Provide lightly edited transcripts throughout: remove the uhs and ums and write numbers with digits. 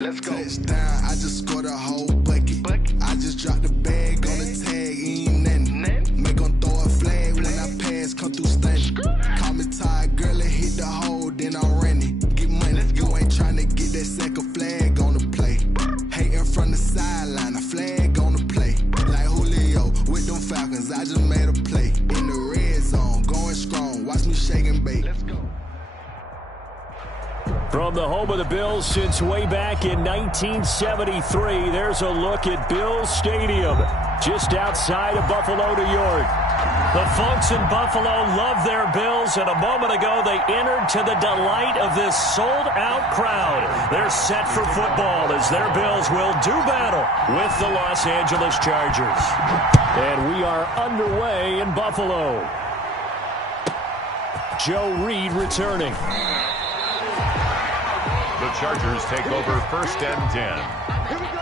Let's go. Touchdown, I just scored a whole bucket. I just dropped the bag on the tag, ain't nothing. Make 'em throw a flag when I pass, come through stunning. Call me tired, girl, and hit the hole, then I'm running. Get money, you ain't tryna get that second flag on the play. Hating from the sideline, a flag on the play. Like Julio with them Falcons, I just made a play. In the red zone, going strong, watch me shake and bake. Let's go. From the home of the Bills since way back in 1973, there's a look at Bills Stadium, just outside of Buffalo, New York. The folks in Buffalo love their Bills, and a moment ago they entered to the delight of this sold-out crowd. They're set for football as their Bills will do battle with the Los Angeles Chargers. And we are underway in Buffalo. Joe Reed returning. The Chargers take over 1st and 10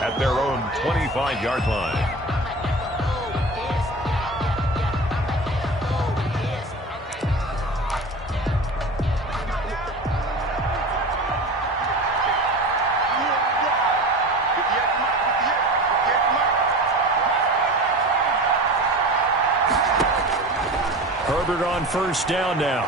at their own 25-yard line. Herbert on 1st down now.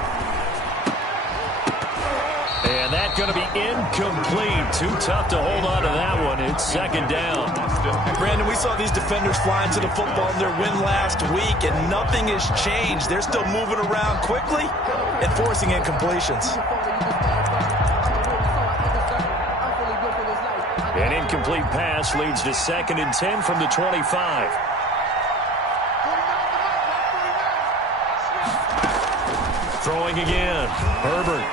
And that's going to be incomplete. Too tough to hold on to that one. It's 2nd down. Brandon, we saw these defenders fly into the football in their win last week, and nothing has changed. They're still moving around quickly and forcing incompletions. An incomplete pass leads to 2nd and 10 from the 25. Throwing again. Herbert.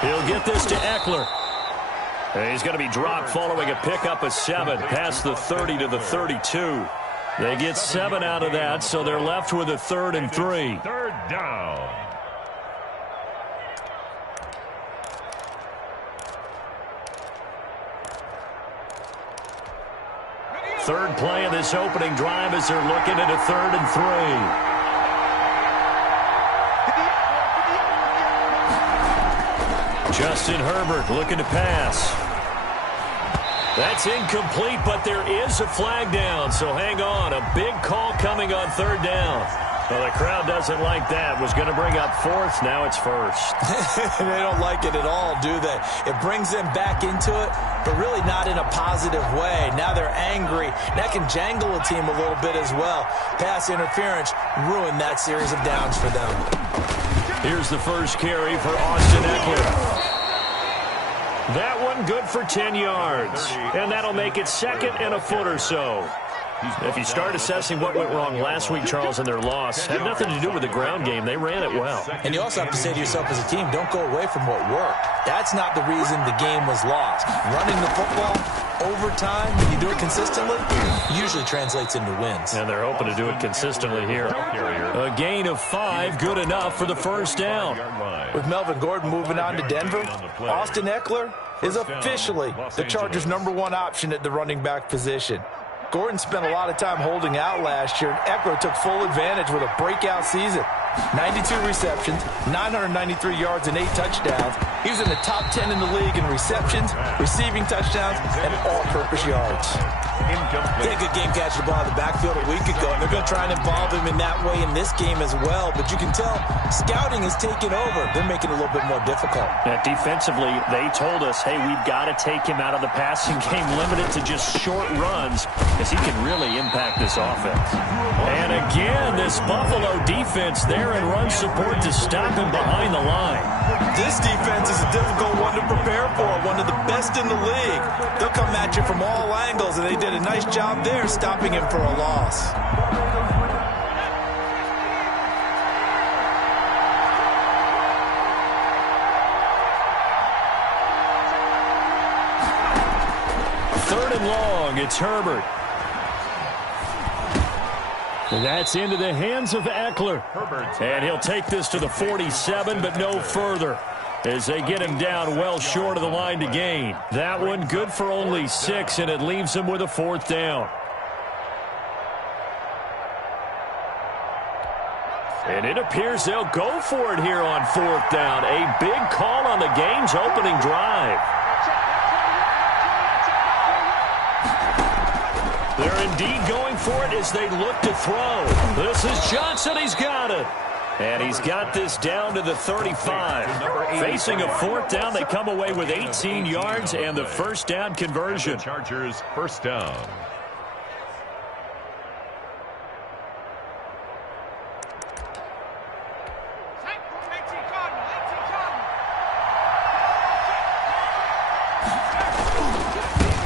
He'll get this to Eckler. And he's going to be dropped following a pickup of 7 past the 30 to the 32. They get 7 out of that, so they're left with a 3rd and 3. 3rd down. Third play of this opening drive as they're looking at a 3rd and 3. Justin Herbert looking to pass. That's incomplete, but there is a flag down, so hang on. A big call coming on 3rd down. Well, the crowd doesn't like that. Was going to bring up 4th. Now it's 1st. They don't like it at all, do they? It brings them back into it, but really not in a positive way. Now they're angry. That can jangle a team a little bit as well. Pass interference ruined that series of downs for them. Here's the first carry for Austin Eckler. That one good for 10 yards. And that'll make it 2nd and a foot or so. If you start assessing what went wrong last week, Charles, in their loss, had nothing to do with the ground game. They ran it well. And you also have to say to yourself as a team, don't go away from what worked. That's not the reason the game was lost. Running the football over time, when you do it consistently, usually translates into wins. And they're hoping to do it consistently here. A gain of 5, good enough for the 1st down. With Melvin Gordon moving on to Denver, Austin Eckler is officially the Chargers' #1 option at the running back position. Gordon spent a lot of time holding out last year, and Eckler took full advantage with a breakout season. 92 receptions, 993 yards, and 8 touchdowns. He was in the top 10 in the league in receptions, receiving touchdowns, and all-purpose yards. He had a good game catching the ball in the backfield a week ago, and they're going to try and involve him in that way in this game as well. But you can tell scouting is taking over. They're making it a little bit more difficult. Defensively, they told us, hey, we've got to take him out of the passing game, limited to just short runs, because he can really impact this offense. And again, this Buffalo defense there in run support to stop him behind the line. This defense is a difficult one to prepare for, one of the best in the league. They'll come at you from all angles, and they did a nice job there stopping him for a loss. Third and long, it's Herbert. That's into the hands of Eckler. And he'll take this to the 47, but no further, as they get him down well short of the line to gain. That one good for only 6, and it leaves him with a 4th down. And it appears they'll go for it here on 4th down. A big call on the game's opening drive. They're indeed going for it as they look to throw. This is Johnson. He's got it. And he's got this down to the 35. Facing a fourth down, they come away with 18 yards and the first down conversion. Chargers first down.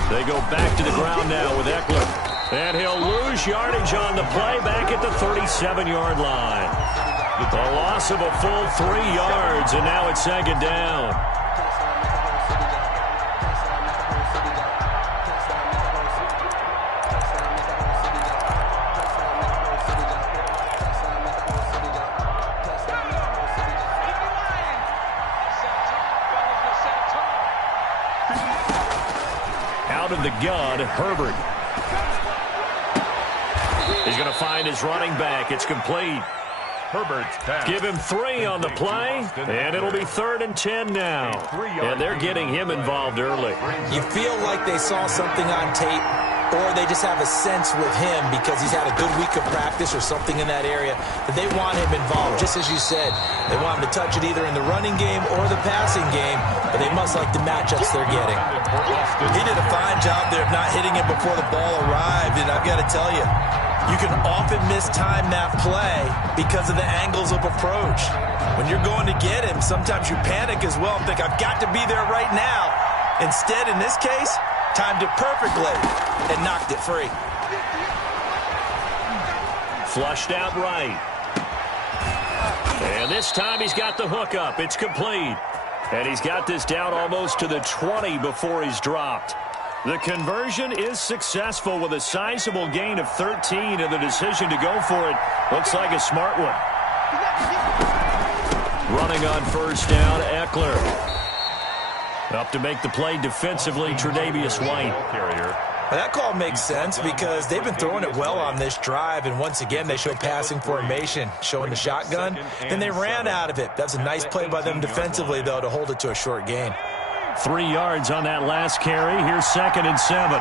They go back to the ground now with Eckler. And he'll lose yardage on the play back at the 37-yard line. The loss of a full 3 yards, and now it's second down. Out of the gun, Herbert. He's going to find his running back. It's complete. Herbert's pass. Give him 3 on the play, and it'll be 3rd and 10 now. And they're getting him involved early. You feel like they saw something on tape, or they just have a sense with him because he's had a good week of practice or something in that area that they want him involved. Just as you said, they want him to touch it either in the running game or the passing game, but they must like the matchups they're getting. He did a fine job there of not hitting it before the ball arrived, and I've got to tell you, you can often mistime that play because of the angles of approach. When you're going to get him, sometimes you panic as well and think, I've got to be there right now. Instead, in this case, timed it perfectly and knocked it free. Flushed out right. And this time he's got the hook up. It's complete. And he's got this down almost to the 20 before he's dropped. The conversion is successful with a sizable gain of 13, and the decision to go for it looks like a smart one. Running on first down, Eckler. Up to make the play defensively, Tre'Davious White. Well, that call makes sense because they've been throwing it well on this drive, and once again they show passing formation, showing the shotgun, and they ran out of it. That's a nice play by them defensively, though, to hold it to a short gain. 3 yards on that last carry. Here's 2nd and 7.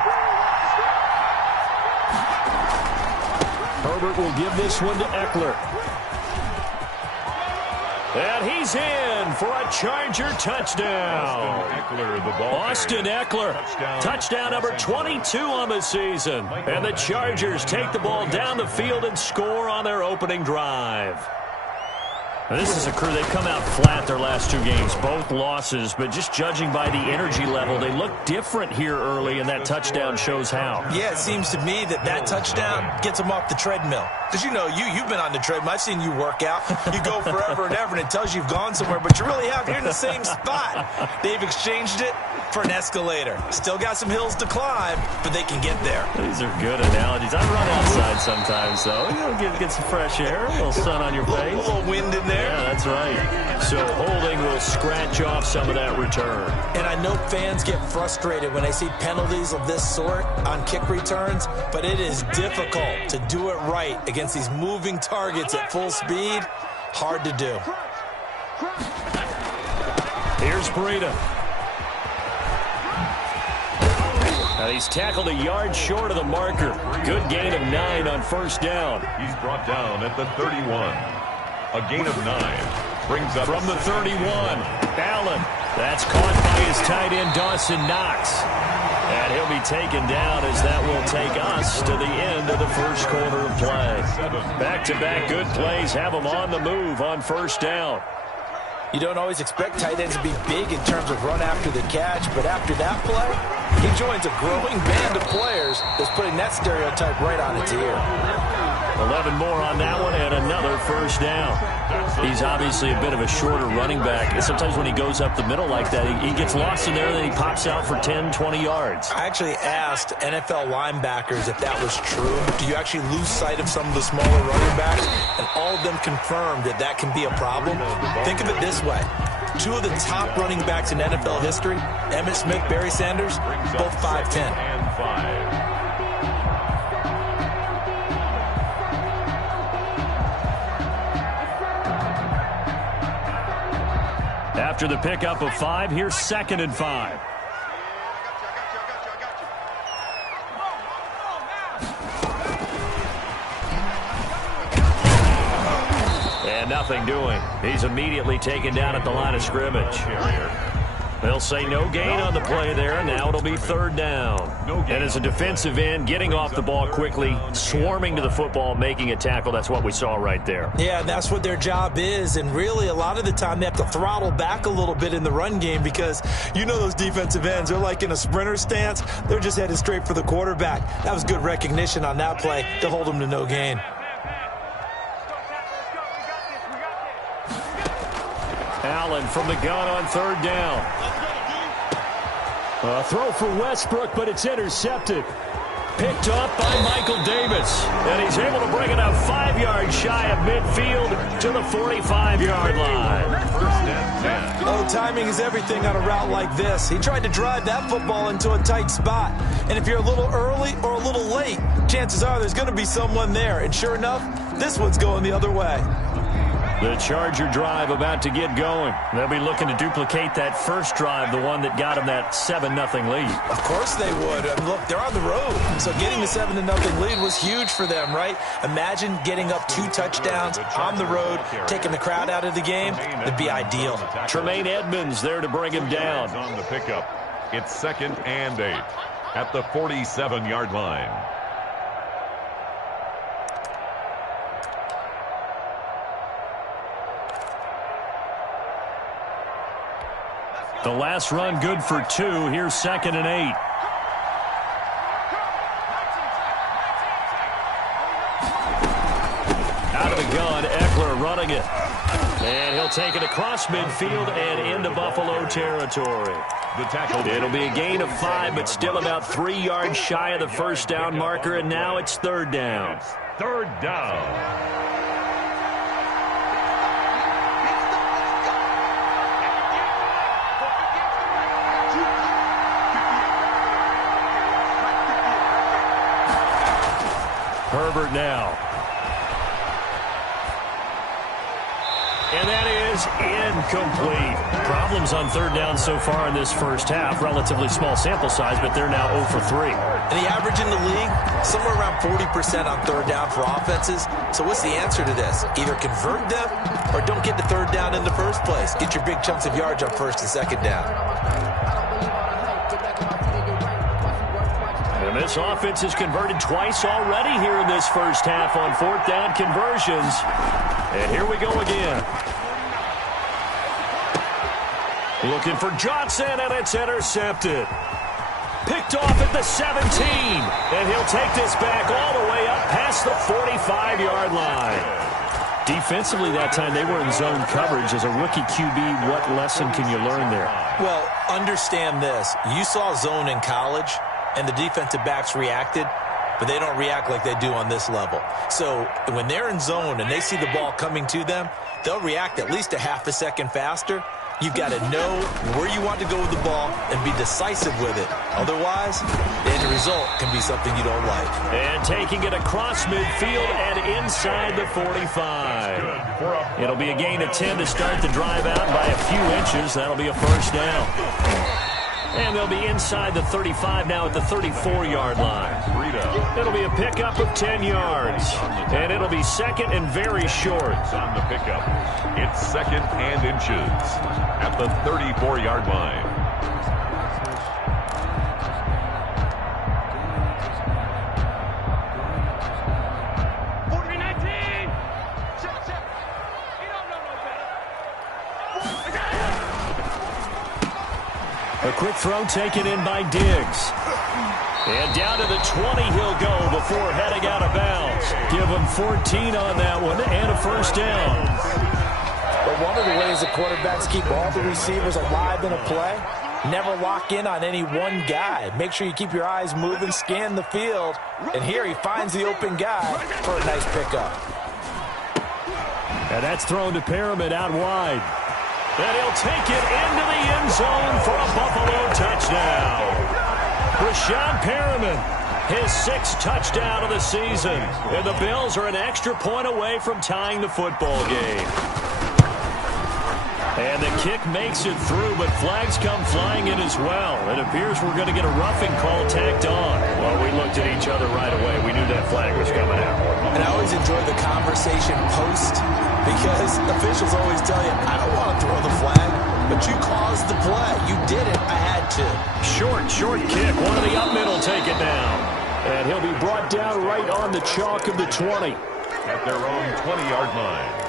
Herbert will give this one to Eckler. And he's in for a Charger touchdown. Austin Eckler, touchdown number 22 on the season. And the Chargers take the ball down the field and score on their opening drive. Now, this is a crew, they've come out flat their last 2 games, both losses, but just judging by the energy level, they look different here early, and that touchdown shows how. Yeah, it seems to me that touchdown gets them off the treadmill. Because, you know, you've been on the treadmill. I've seen you work out. You go forever and ever, and it tells you you've gone somewhere, but you really have. You're in the same spot. They've exchanged it for an escalator. Still got some hills to climb, but they can get there. These are good analogies. I run outside sometimes, though. You know, get some fresh air, a little sun on your face. A little wind in there. Yeah, that's right. So holding will scratch off some of that return. And I know fans get frustrated when they see penalties of this sort on kick returns, but it is difficult to do it right against these moving targets at full speed. Hard to do. Here's Breida. And he's tackled a yard short of the marker. Good gain of 9 on first down. He's brought down at the 31. A gain of 9. Brings up from the 31. Allen. That's caught by his tight end, Dawson Knox. And he'll be taken down as that will take us to the end of the first quarter of play. Back-to-back good plays have them on the move on first down. You don't always expect tight ends to be big in terms of run after the catch, but after that play, he joins a growing band of players that's putting that stereotype right on its ear. 11 more on that one and another first down. He's obviously a bit of a shorter running back. Sometimes when he goes up the middle like that, he gets lost in there and then he pops out for 10, 20 yards. I actually asked NFL linebackers if that was true. Do you actually lose sight of some of the smaller running backs? And all of them confirmed that that can be a problem. Think of it this way. 2 of the top running backs in NFL history, Emmitt Smith, Barry Sanders, both 5'10". After the pickup of 5, here's 2nd and 5. And nothing doing. He's immediately taken down at the line of scrimmage. They'll say no gain on the play there. Now it'll be third down. And as a defensive end, getting off the ball quickly, swarming to the football, making a tackle, that's what we saw right there. Yeah, that's what their job is. And really, a lot of the time, they have to throttle back a little bit in the run game because you know those defensive ends, they're like in a sprinter stance. They're just headed straight for the quarterback. That was good recognition on that play to hold them to no gain. Allen from the gun on third down. A throw for Westbrook, but it's intercepted. Picked up by Michael Davis. And he's able to bring it up 5 yards shy of midfield to the 45-yard line. First and 10. Oh, timing is everything on a route like this. He tried to drive that football into a tight spot. And if you're a little early or a little late, chances are there's going to be someone there. And sure enough, this one's going the other way. The Charger drive about to get going. They'll be looking to duplicate that first drive, the one that got them that 7-0 lead. Of course they would. And look, they're on the road. So getting the 7-0 lead was huge for them, right? Imagine getting up 2 touchdowns on the road, taking the crowd out of the game. It'd be ideal. Tremaine Edmonds there to bring him down. On the pickup. It's 2nd and 8 at the 47-yard line. The last run good for 2. Here's 2nd and 8. Out of the gun, Eckler running it. And he'll take it across midfield and into Buffalo territory. The tackle. It'll be a gain of 5, but still about 3 yards shy of the first down marker, and now it's third down. Third down. Herbert now. And that is incomplete. Problems on third down so far in this first half. Relatively small sample size, but they're now 0 for 3. And the average in the league, somewhere around 40% on third down for offenses. So what's the answer to this? Either convert them or don't get to third down in the first place. Get your big chunks of yards on first and second down. And this offense has converted twice already here in this first half on fourth down conversions. And here we go again. Looking for Johnson, and it's intercepted. Picked off at the 17. And he'll take this back all the way up past the 45-yard line. Defensively that time, they were in zone coverage. As a rookie QB, what lesson can you learn there? Well, understand this. You saw zone in college, and the defensive backs reacted, but they don't react like they do on this level. So when they're in zone and they see the ball coming to them, they'll react at least a half a second faster. You've got to know where you want to go with the ball and be decisive with it. Otherwise, the end result can be something you don't like. And taking it across midfield and inside the 45. It'll be a gain of 10 to start the drive out by a few inches. That'll be a first down. And they'll be inside the 35 now at the 34-yard line. It'll be a pickup of 10 yards. And it'll be second and very short. On the pickup. It's 2nd and inches at the 34-yard line. A quick throw taken in by Diggs. And down to the 20 he'll go before heading out of bounds. Give him 14 on that one and a first down. But one of the ways the quarterbacks keep all the receivers alive in a play, never lock in on any one guy. Make sure you keep your eyes moving, scan the field. And here he finds the open guy for a nice pickup. And that's thrown to Pyramid out wide. And he'll take it into the end zone for a Buffalo touchdown. Rashawn Perriman, his 6th touchdown of the season. And the Bills are an extra point away from tying the football game. And the kick makes it through, but flags come flying in as well. It appears we're going to get a roughing call tacked on. Well, we looked at each other right away. We knew that flag was coming out. And I always enjoy the conversation post because officials always tell you, I don't want to throw the flag, but you caused the play. You did it. I had to. Short kick. One of the up middle take it down. And he'll be brought down right on the chalk of the 20. At their own 20-yard line.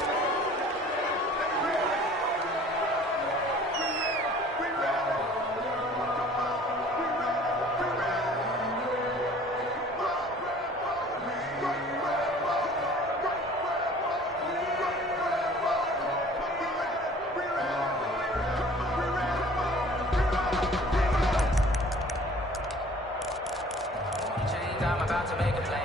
I'm about to make a play.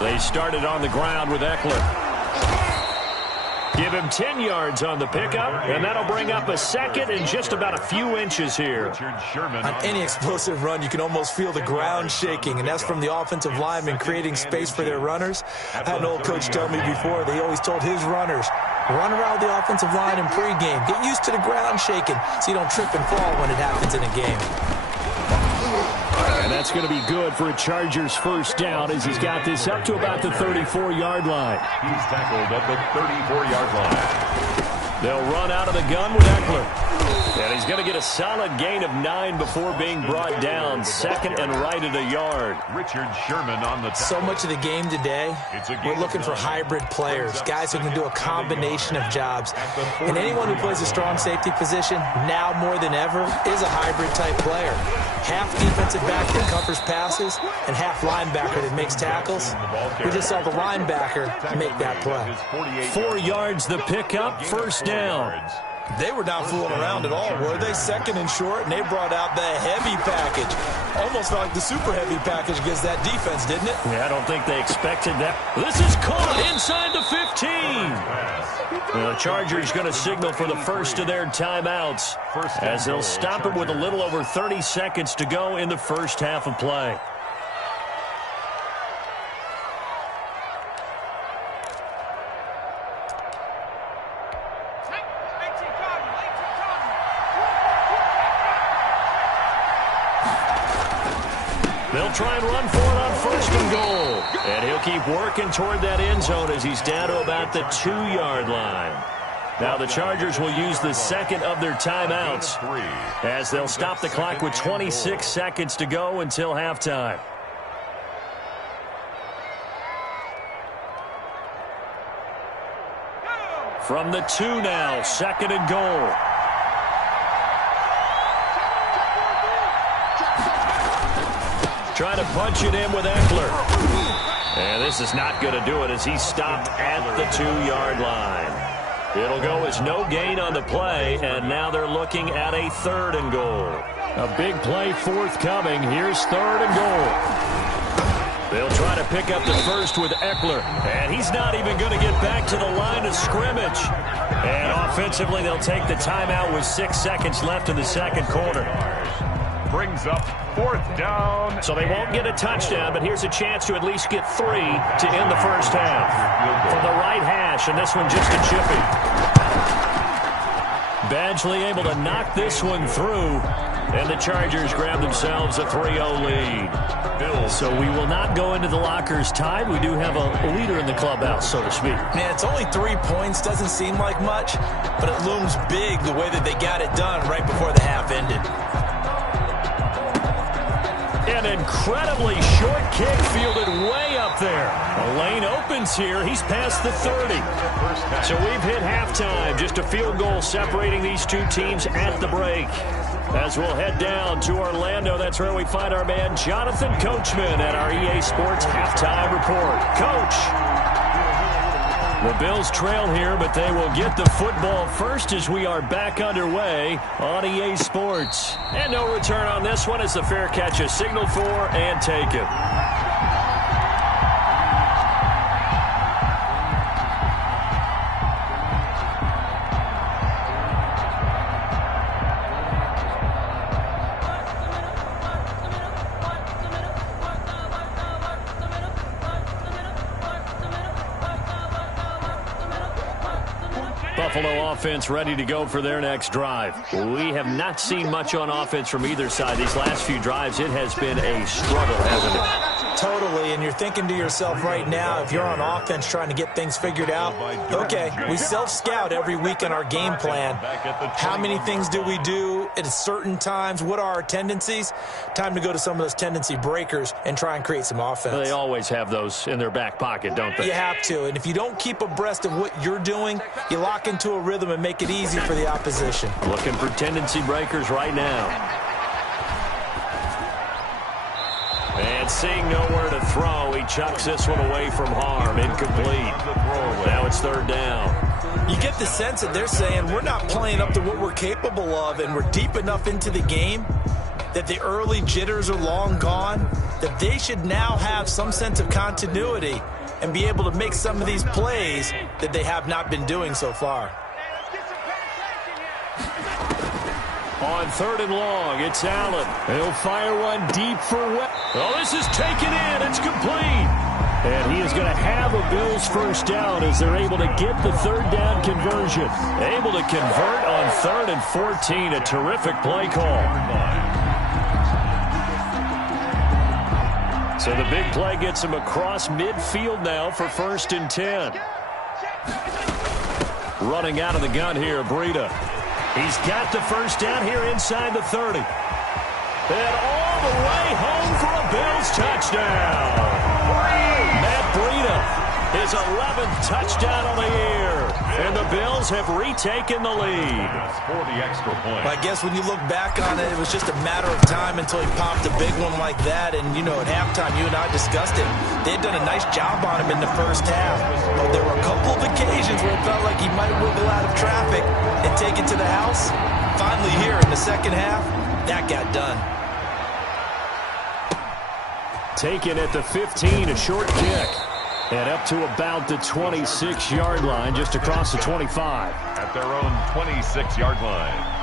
They started on the ground with Eckler. Give him 10 yards on the pickup, and that'll bring up a second and just about a few inches here. On any explosive run, you can almost feel the ground shaking, and that's from the offensive linemen creating space for their runners. I had an old coach tell me before, they always told his runners, run around the offensive line in pregame. Get used to the ground shaking so you don't trip and fall when it happens in a game. And that's going to be good for a Chargers first down as he's got this up to about the 34-yard line. He's tackled at the 34-yard line. They'll run out of the gun with Eckler. And he's going to get a solid gain of 9 before being brought down. Second and right at a yard. Richard Sherman on the tackle. So much of the game today, we're looking for hybrid players, guys who can do a combination of jobs. And anyone who plays a strong safety position, now more than ever, is a hybrid-type player. Half defensive back that covers passes and half linebacker that makes tackles. We just saw the linebacker make that play. 4 yards the pickup, first down. They were not fooling around at all, were they? Second and short, and they brought out the heavy package. Almost felt like the super heavy package against that defense, didn't it? Yeah, I don't think they expected that. This is caught inside the 15. The Chargers going to signal for the first of their timeouts as they'll stop it with a little over 30 seconds to go in the first half of play. They'll try and run for it on first and goal. And he'll keep working toward that end zone as he's down to about the 2-yard line. Now the Chargers will use the second of their timeouts as they'll stop the clock with 26 seconds to go until halftime. From the 2 now, second and goal. Trying to punch it in with Eckler. And this is not going to do it as he's stopped at the 2-yard line. It'll go as no gain on the play, and now they're looking at a third and goal. A big play forthcoming. Here's third and goal. They'll try to pick up the first with Eckler, and he's not even going to get back to the line of scrimmage. And offensively, they'll take the timeout with 6 seconds left in the second quarter. Brings up fourth down. So they won't get a touchdown, but here's a chance to at least get 3 to end the first half. From the right hash, and this one just a chippy. Badgley able to knock this one through, and the Chargers grab themselves a 3-0 lead. So we will not go into the lockers tied. We do have a leader in the clubhouse, so to speak. Man, it's only 3 points. Doesn't seem like much, but it looms big the way that they got it done right before the half ended. An incredibly short kick fielded way up there. A lane opens here. He's past the 30. So we've hit halftime. Just a field goal separating these two teams at the break. As we'll head down to Orlando, that's where we find our man Jonathan Coachman at our EA Sports Halftime Report. Coach. The Bills trail here, but they will get the football first as we are back underway on EA Sports. And no return on this one as the fair catch is signaled for and taken. Buffalo offense ready to go for their next drive. We have not seen much on offense from either side. These last few drives, it has been a struggle, hasn't it? Totally, and you're thinking to yourself right now, if you're on offense trying to get things figured out, okay, we self-scout every week in our game plan. How many things do we do at certain times? What are our tendencies? Time to go to some of those tendency breakers and try and create some offense. They always have those in their back pocket, don't they? You have to, and if you don't keep abreast of what you're doing, you lock into a rhythm and make it easy for the opposition. Looking for tendency breakers right now. And seeing nowhere to throw, he chucks this one away from harm. Incomplete. Now it's third down. You get the sense that they're saying we're not playing up to what we're capable of, and we're deep enough into the game that the early jitters are long gone, that they should now have some sense of continuity and be able to make some of these plays that they have not been doing so far. On third and long, it's Allen. He'll fire one deep for West. Oh, this is taken in. It's complete. And he is going to have a Bills first down as they're able to get the third down conversion. Able to convert on 3rd and 14. A terrific play call. So the big play gets him across midfield now for 1st and 10. Running out of the gun here, Breida. He's got the first down here inside the 30. And all the way home for a Bills touchdown. Matt Breida, his 11th touchdown of the year. And the Bills have retaken the lead. For the extra point. I guess when you look back on it, it was just a matter of time until he popped a big one like that. And, you know, at halftime, you and I discussed it. They had done a nice job on him in the first half. But there were a couple of occasions where it felt like he might wiggle out of traffic and take it to the house. Finally here in the second half, that got done. Taken at the 15, a short kick. And up to about the 26-yard line, just across the 25. At their own 26-yard line.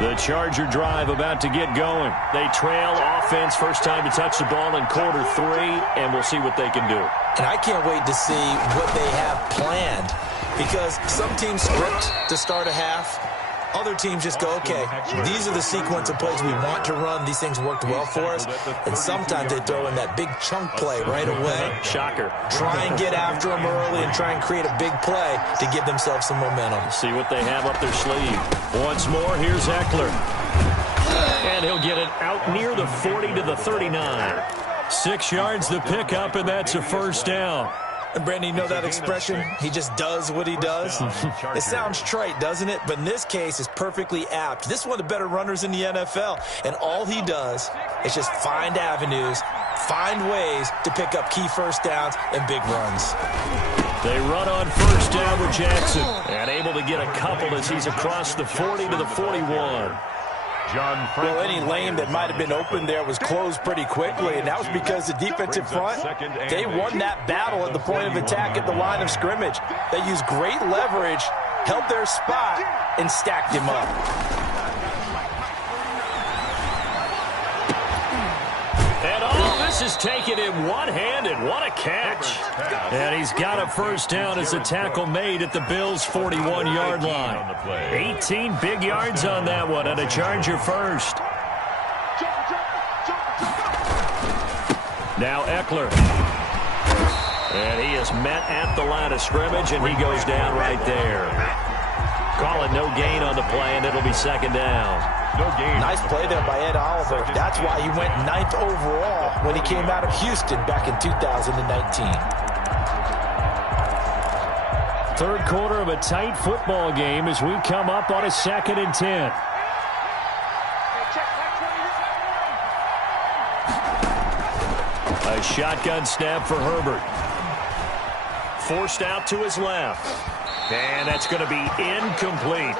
The Charger drive about to get going. They trail offense, first time to touch the ball in quarter 3, and we'll see what they can do. And I can't wait to see what they have planned, because some teams script to start a half. Other teams just go, okay, these are the sequence of plays we want to run. These things worked well for us. And sometimes they throw in that big chunk play right away. Shocker. Try and get after them early and try and create a big play to give themselves some momentum. See what they have up their sleeve. Once more, here's Eckler. And he'll get it out near the 40 to the 39. 6 yards to pick up, and that's a first down. And, Brandon, you know that expression? He just does what he does. It sounds trite, doesn't it? But in this case, it's perfectly apt. This is one of the better runners in the NFL. And all he does is just find avenues, find ways to pick up key first downs and big runs. They run on first down with Jackson. And able to get a couple as he's across the 40 to the 41. Well, any lane that might have been open there was closed pretty quickly, and that was because the defensive front, they won that battle at the point of attack at the line of scrimmage. They used great leverage, held their spot, and stacked him up. And all this is taken in one-handed. What a catch. And he's got a first down as a tackle made at the Bills' 41-yard line. 18 big yards on that one, and a Charger first. Now Eckler. And he is met at the line of scrimmage, and he goes down right there. Call it no gain on the play, and it'll be second down. No gain. Nice play there by Ed Oliver. That's why he went 9th overall when he came out of Houston back in 2019. Third quarter of a tight football game as we come up on a 2nd and 10. A shotgun snap for Herbert. Forced out to his left. And that's going to be incomplete.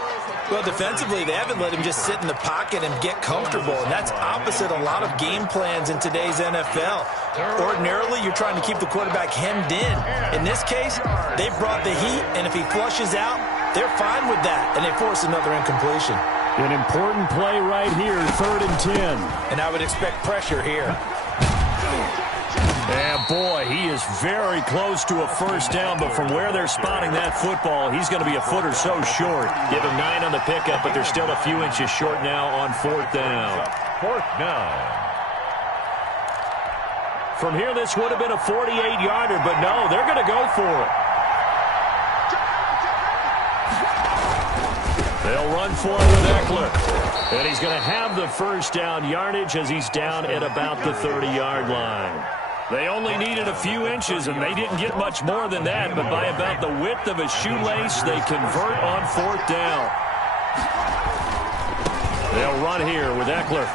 Well, defensively, they haven't let him just sit in the pocket and get comfortable, and that's opposite a lot of game plans in today's NFL. Ordinarily, you're trying to keep the quarterback hemmed in. In this case, they brought the heat, and if he flushes out, they're fine with that, and they force another incompletion. An important play right here, 3rd and 10. And I would expect pressure here. And boy, he is very close to a first down, but from where they're spotting that football, he's going to be a foot or so short. Give him 9 on the pickup, but they're still a few inches short now on 4th down. 4th down. From here, this would have been a 48-yarder, but no, they're going to go for it. They'll run for it with Eckler. And he's going to have the first down yardage as he's down at about the 30-yard line. They only needed a few inches, and they didn't get much more than that, but by about the width of a shoelace, they convert on 4th down. They'll run here with Eckler.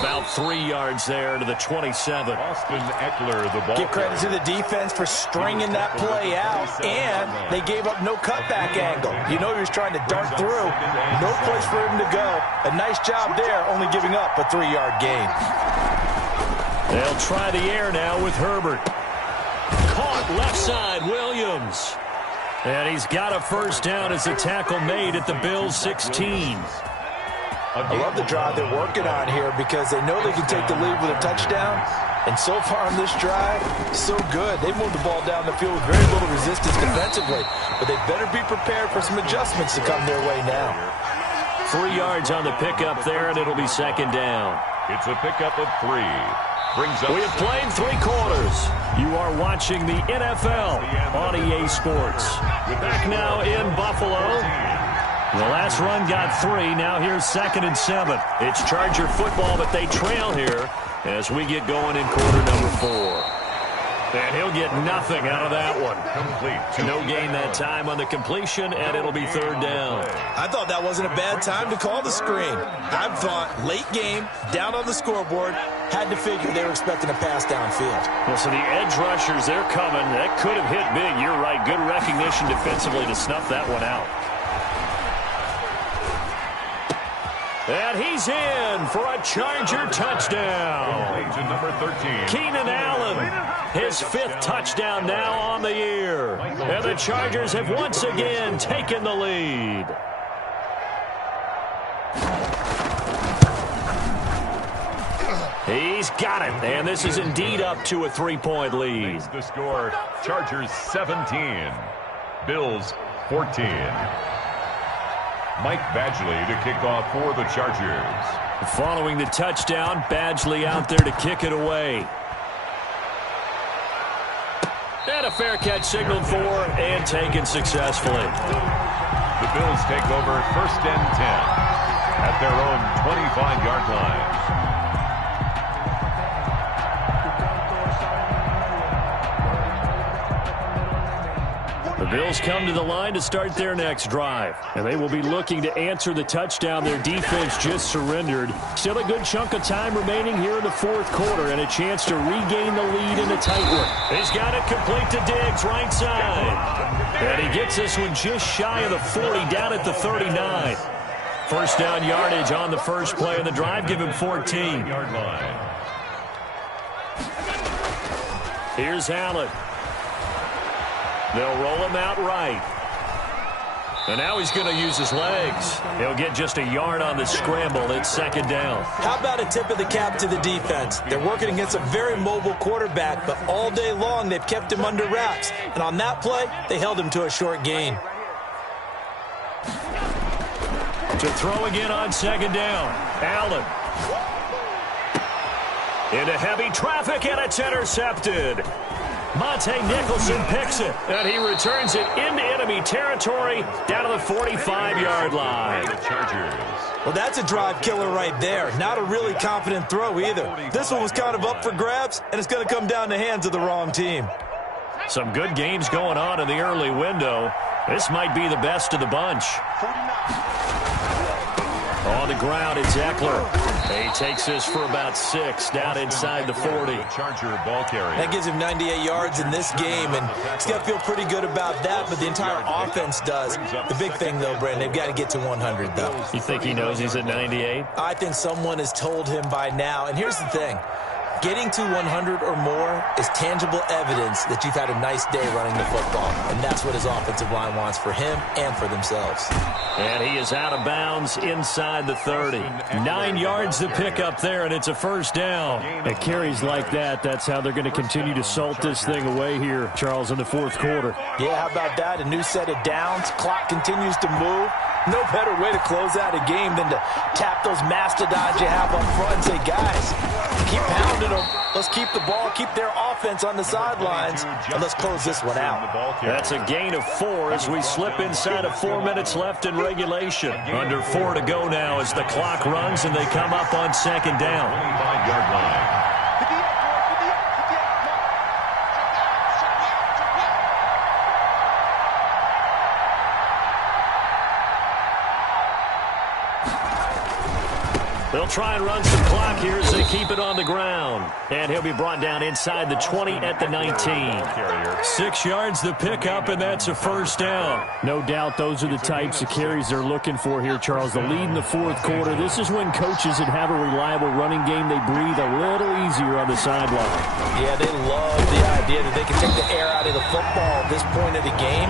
About 3 yards there to the 27. Austin Eckler, the ball. Give credit to the defense for stringing that play out, and they gave up no cutback angle. You know he was trying to dart through. No place for him to go. A nice job there, only giving up a 3-yard gain. They'll try the air now with Herbert. Caught left side, Williams. And he's got a first down as the tackle made at the Bills' 16. I love the drive they're working on here because they know they can take the lead with a touchdown. And so far on this drive, so good. They moved the ball down the field with very little resistance defensively. But they better be prepared for some adjustments to come their way now. 3 yards on the pickup there, and it'll be 2nd down. It's a pickup of 3. Brings up. We have played 3 quarters. You are watching the NFL on EA Sports. Back now in Buffalo. The last run got 3. Now here's 2nd and 7. It's Charger football, but they trail here as we get going in quarter number 4. And he'll get nothing out of that one. Complete. No gain that time on the completion, and it'll be 3rd down. I thought that wasn't a bad time to call the screen. I thought late game, down on the scoreboard, had to figure they were expecting a pass downfield. Well, so the edge rushers, they're coming. That could have hit big. You're right. Good recognition defensively to snuff that one out. And he's in for a Charger touchdown. To number 13. Keenan Allen, his 5th touchdown now on the year. And the Chargers have once again taken the lead. He's got it, and this is indeed up to a 3-point lead. The score, Chargers 17, Bills 14. Mike Badgley to kick off for the Chargers. Following the touchdown, Badgley out there to kick it away. And a fair catch signaled for and taken successfully. The Bills take over 1st and 10 at their own 25-yard line. The Bills come to the line to start their next drive. And they will be looking to answer the touchdown their defense just surrendered. Still a good chunk of time remaining here in the 4th quarter and a chance to regain the lead in a tight one. He's got it complete to Diggs, right side. And he gets this one just shy of the 40, down at the 39. First down yardage on the first play of the drive. Give him 14. Yard line. Here's Allen. They'll roll him out right. And now he's going to use his legs. He'll get just a yard on the scramble. It's 2nd down. How about a tip of the cap to the defense? They're working against a very mobile quarterback, but all day long they've kept him under wraps. And on that play, they held him to a short gain. To throw again on 2nd down. Allen. Into heavy traffic, and it's intercepted. Monte Nicholson picks it, and he returns it into enemy territory down to the 45-yard line. Well, that's a drive killer right there. Not a really confident throw either. This one was kind of up for grabs, and it's going to come down the hands of the wrong team. Some good games going on in the early window. This might be the best of the bunch. On the ground, it's Eckler. He takes this for about 6 down inside the 40. Charger ball carrier. That gives him 98 yards in this game, and he's got to feel pretty good about that, but the entire offense does. The big thing, though, Brandon, they've got to get to 100, though. You think he knows he's at 98? I think someone has told him by now, and here's the thing. Getting to 100 or more is tangible evidence that you've had a nice day running the football, and that's what his offensive line wants for him and for themselves. And he is out of bounds inside the 30. 9 yards to pick up there, and it's a first down. At carries like that, that's how they're going to continue to salt this thing away here, Charles, in the fourth quarter. Yeah, how about that? A new set of downs. Clock continues to move. No better way to close out a game than to tap those mastodons you have up front and say, guys, keep pounding them. Let's keep the ball, keep their offense on the sidelines, and let's close this one out. That's a gain of 4 as we slip inside of 4 minutes left in regulation. Under 4 to go now as the clock runs and they come up on second down. 25-yard line. They'll try and run some clock here as they keep it on the ground. And he'll be brought down inside the 20 at the 19. 6 yards the pickup, and that's a first down. No doubt those are the types of carries they're looking for here, Charles. The lead in the fourth quarter. This is when coaches that have a reliable running game, they breathe a little easier on the sideline. Yeah, they love the idea that they can take the air out of the football at this point of the game.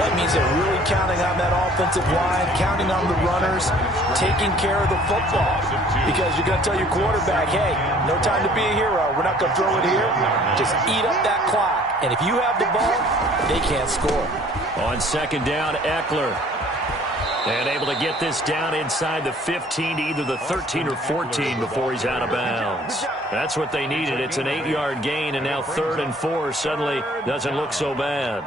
That means they're really counting on that offensive line, counting on the runners, taking care of the football. Because you're going to tell your quarterback, hey, no time to be a hero. We're not going to throw it here. Just eat up that clock. And if you have the ball, they can't score. On second down, Eckler. And able to get this down inside the 15 to either the 13 or 14 before he's out of bounds. That's what they needed. It's an 8-yard gain, and now 3rd and 4 suddenly doesn't look so bad.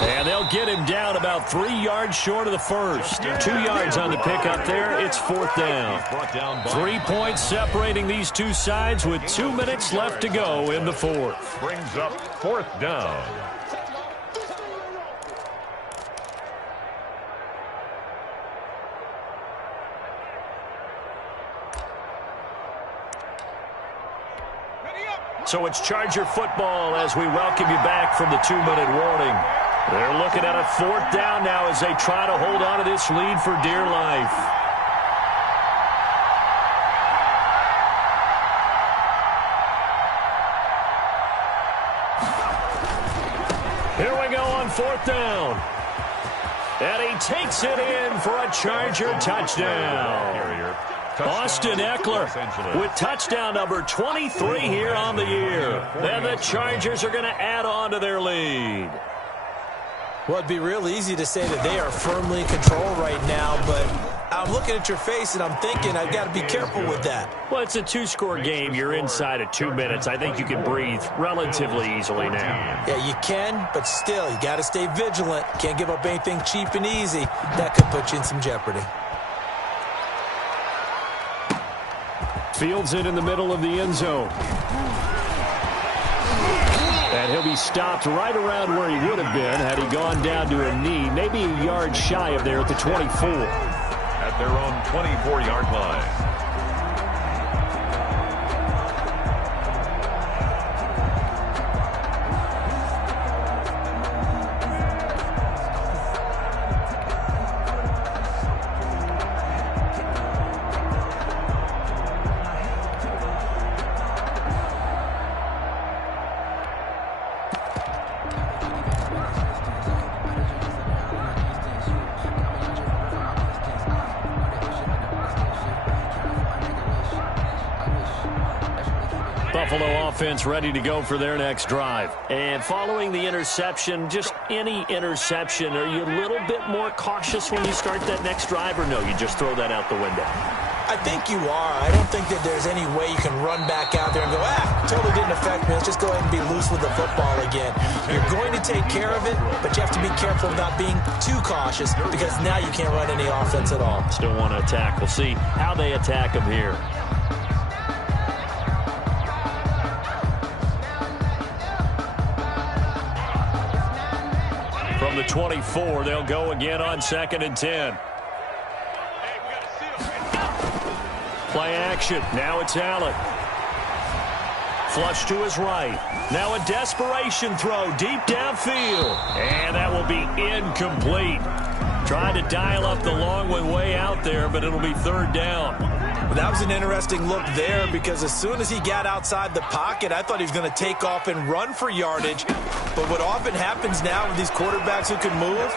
And they'll get him down about 3 yards short of the first. 2 yards on the pickup there. It's 4th down. 3 points separating these two sides with 2 minutes left to go in the fourth. Brings up 4th down. So it's Charger football as we welcome you back from the 2-minute warning. They're looking at a 4th down now as they try to hold on to this lead for dear life. Here we go on 4th down. And he takes it in for a Charger touchdown. Austin Eckler with touchdown number 23 here on the year. And the Chargers are going to add on to their lead. Well, it'd be real easy to say that they are firmly in control right now, but I'm looking at your face and I'm thinking I've got to be careful with that. Well, it's a 2-score game. You're inside of 2 minutes. I think you can breathe relatively easily now. Yeah, you can, but still, you got to stay vigilant. Can't give up anything cheap and easy. That could put you in some jeopardy. Fields it in the middle of the end zone. And he'll be stopped right around where he would have been had he gone down to a knee, maybe a yard shy of there at the 24. At their own 24-yard line. Buffalo offense ready to go for their next drive. And following the interception, just any interception, are you a little bit more cautious when you start that next drive, or no, you just throw that out the window? I think you are. I don't think that there's any way you can run back out there and go, totally didn't affect me. Let's just go ahead and be loose with the football again. You're going to take care of it, but you have to be careful of not being too cautious because now you can't run any offense at all. Still want to attack. We'll see how they attack him here. From the 24, they'll go again on 2nd and 10. Play action. Now it's Allen. Flush to his right. Now a desperation throw deep downfield. And that will be incomplete. Trying to dial up the long way out there, but it'll be third down. That was an interesting look there because as soon as he got outside the pocket, I thought he was going to take off and run for yardage. But what often happens now with these quarterbacks who can move,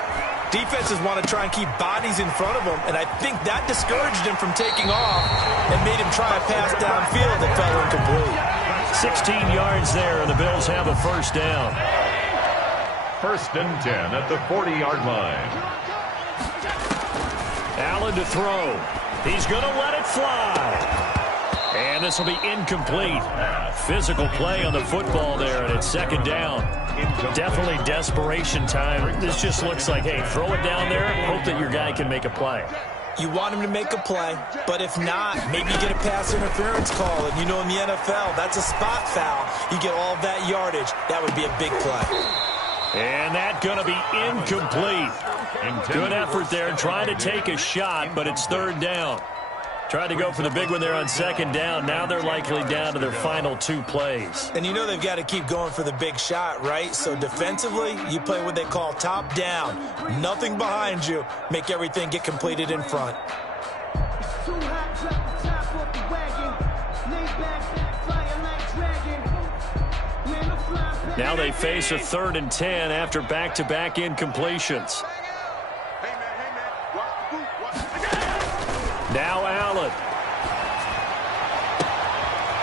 defenses want to try and keep bodies in front of them, and I think that discouraged him from taking off and made him try a pass downfield that fell incomplete. 16 yards there, and the Bills have a first down. First and 10 at the 40-yard line. Allen to throw. He's going to let it fly. And this will be incomplete. Physical play on the football there, and it's second down. Definitely desperation time. This just looks like, hey, throw it down there, hope that your guy can make a play. You want him to make a play, but if not, maybe you get a pass interference call. And you know in the NFL, that's a spot foul. You get all that yardage. That would be a big play. And that's going to be incomplete. Good effort there, trying to take a shot, but it's third down. Tried to go for the big one there on second down. Now they're likely down to their final 2 plays. And you know they've got to keep going for the big shot, right? So defensively, you play what they call top down. Nothing behind you. Make everything get completed in front. Now they face a 3rd and 10 after back-to-back incompletions. Now Allen.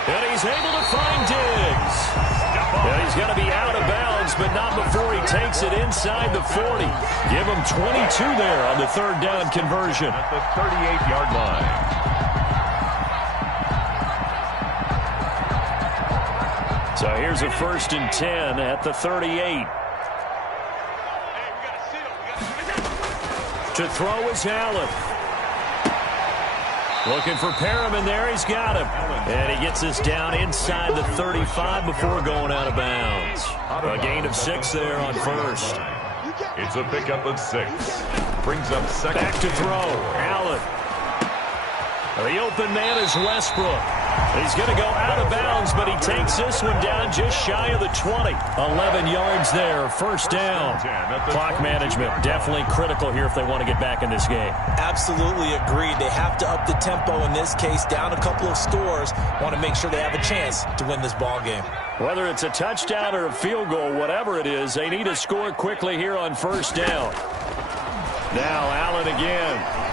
And he's able to find Diggs. And he's going to be out of bounds, but not before he takes it inside the 40. Give him 22 there on the third down conversion. At the 38-yard line. So here's a 1st and 10 at the 38. To throw is Allen. Looking for Perriman there. He's got him. And he gets this down inside the 35 before going out of bounds. A gain of 6 there on first. It's a pickup of 6. Brings up second. Back to throw. Allen. The open man is Westbrook. He's going to go out of bounds, but he takes this one down just shy of the 20. 11 yards there, first down. Clock management definitely critical here if they want to get back in this game. Absolutely agreed. They have to up the tempo in this case, down a couple of scores. Want to make sure they have a chance to win this ball game. Whether it's a touchdown or a field goal, whatever it is, they need to score quickly here on first down. Now Allen again.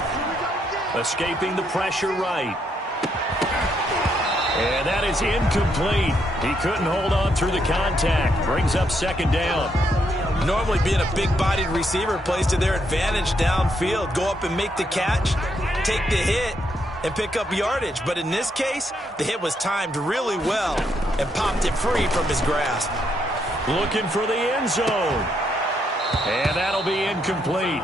Escaping the pressure right. And that is incomplete. He couldn't hold on through the contact. Brings up second down. Normally being a big-bodied receiver plays to their advantage downfield. Go up and make the catch, take the hit, and pick up yardage. But in this case, the hit was timed really well and popped it free from his grasp. Looking for the end zone. And that'll be incomplete.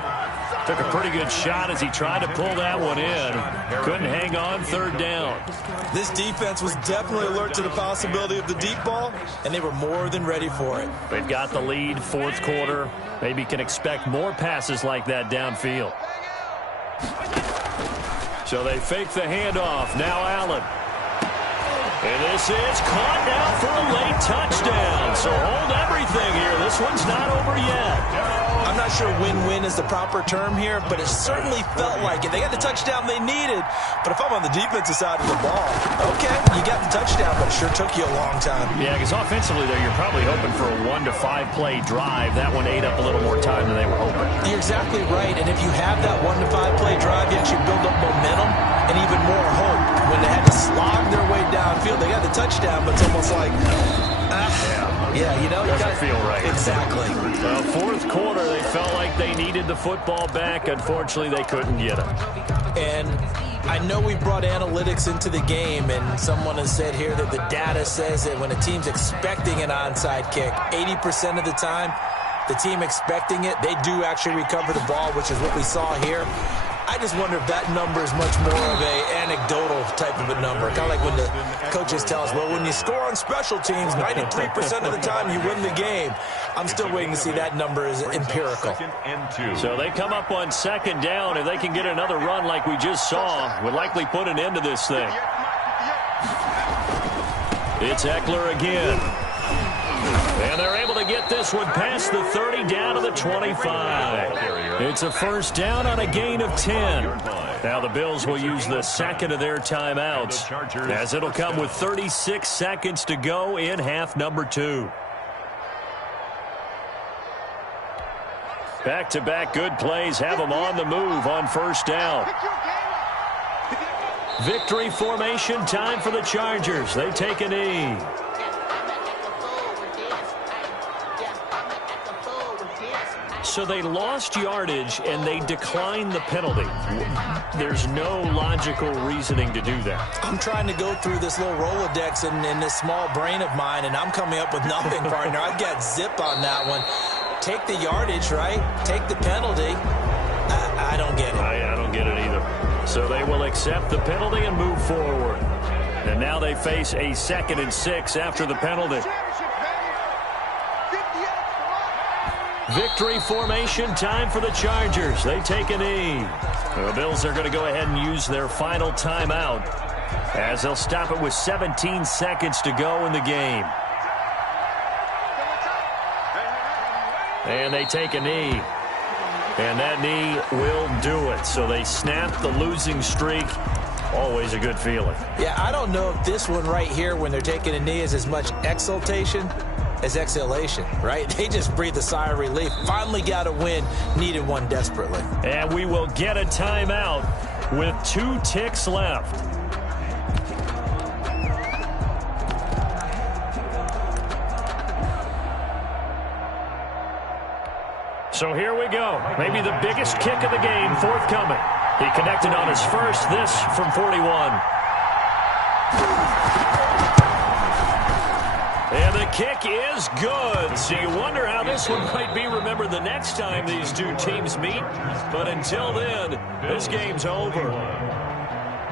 Took a pretty good shot as he tried to pull that one in. Couldn't hang on, third down. This defense was definitely alert to the possibility of the deep ball, and they were more than ready for it. They've got the lead, fourth quarter. Maybe can expect more passes like that downfield. So they fake the handoff. Now Allen. And this is caught now for a late touchdown. So hold everything here. This one's not over yet. I'm not sure win-win is the proper term here, but it certainly felt like it. They got the touchdown they needed, but if I'm on the defensive side of the ball, okay, you got the touchdown, but it sure took you a long time. Yeah, because offensively, though, you're probably hoping for a 1 to 5 play drive. That one ate up a little more time than they were hoping. You're exactly right, and if you have that 1 to 5 play drive, you actually build up momentum and even more hope. When they had to slog their way downfield, they got the touchdown, but it's almost like, yeah, you know, you doesn't feel right. Exactly. Well, fourth quarter, they felt like they needed the football back. Unfortunately, they couldn't get it. And I know we brought analytics into the game, and someone has said here that the data says that when a team's expecting an onside kick, 80% of the time, the team expecting it, they do actually recover the ball, which is what we saw here. I just wonder if that number is much more of a anecdotal type of a number. Kind of like when the coaches tell us, well, when you score on special teams, 93% of the time you win the game. I'm still waiting to see that number is empirical. So they come up on second down. If they can get another run like we just saw, would likely put an end to this thing. It's Eckler again. And they're able to get this one past the 30 down to the 25. It's a first down on a gain of 10. Now the Bills will use the second of their timeouts, as it'll come with 36 seconds to go in half number 2. Back-to-back good plays have them on the move on first down. Victory formation time for the Chargers. They take a knee. So they lost yardage and they declined the penalty. There's no logical reasoning to do that. I'm trying to go through this little Rolodex in this small brain of mine, and I'm coming up with nothing, partner. I've got zip on that one. Take the yardage, right? Take the penalty. I don't get it. I don't get it either. So they will accept the penalty and move forward. And now they face a 2nd and 6 after the penalty. Victory formation time for the Chargers. They take a knee. The Bills are going to go ahead and use their final timeout, as they'll stop it with 17 seconds to go in the game. And they take a knee. And that knee will do it. So they snap the losing streak. Always a good feeling. Yeah, I don't know if this one right here, when they're taking a knee, is as much exultation as exhalation, right? They just breathe a sigh of relief. Finally got a win. Needed one desperately. And we will get a timeout with 2 ticks left. So here we go. Maybe the biggest kick of the game forthcoming. He connected on his first, this from 41. And the kick is good. So you wonder how this one might be remembered the next time these two teams meet. But until then, this game's over.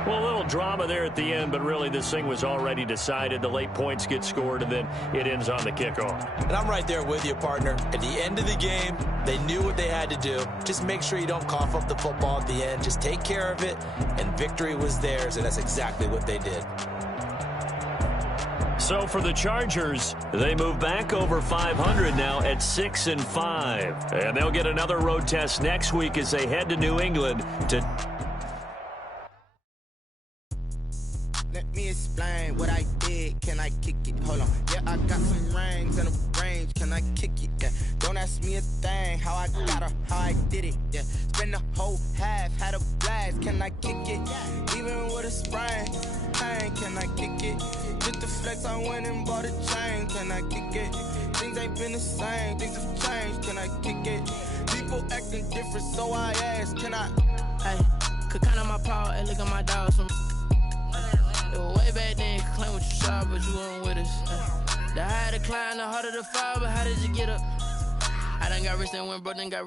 Well, a little drama there at the end, but really this thing was already decided. The late points get scored, and then it ends on the kickoff. And I'm right there with you, partner. At the end of the game, they knew what they had to do. Just make sure you don't cough up the football at the end. Just take care of it, and victory was theirs, and that's exactly what they did. So for the Chargers, they move back over 500 now at 6-5. And they'll get another road test next week as they head to New England to... Let me explain what I did. Can I kick it? Hold on. Yeah, I got some rings and a range. Can I kick it? Yeah. Don't ask me a thing. How I got her, how I did it. Yeah. Spend the whole half, had a blast. Can I kick it? Even with a sprain. Pain, can I kick it? Just the flex, I went and bought a chain. Can I kick it? Things ain't been the same. Things have changed. Can I kick it? People acting different, so I asked. Can I? Hey, could count on my power and look at my dogs from. It was way back then, you could claim what you saw, but you weren't with us. The higher the climb, the harder the fall, but how did you get up? I done got rich and went broke, then got rich.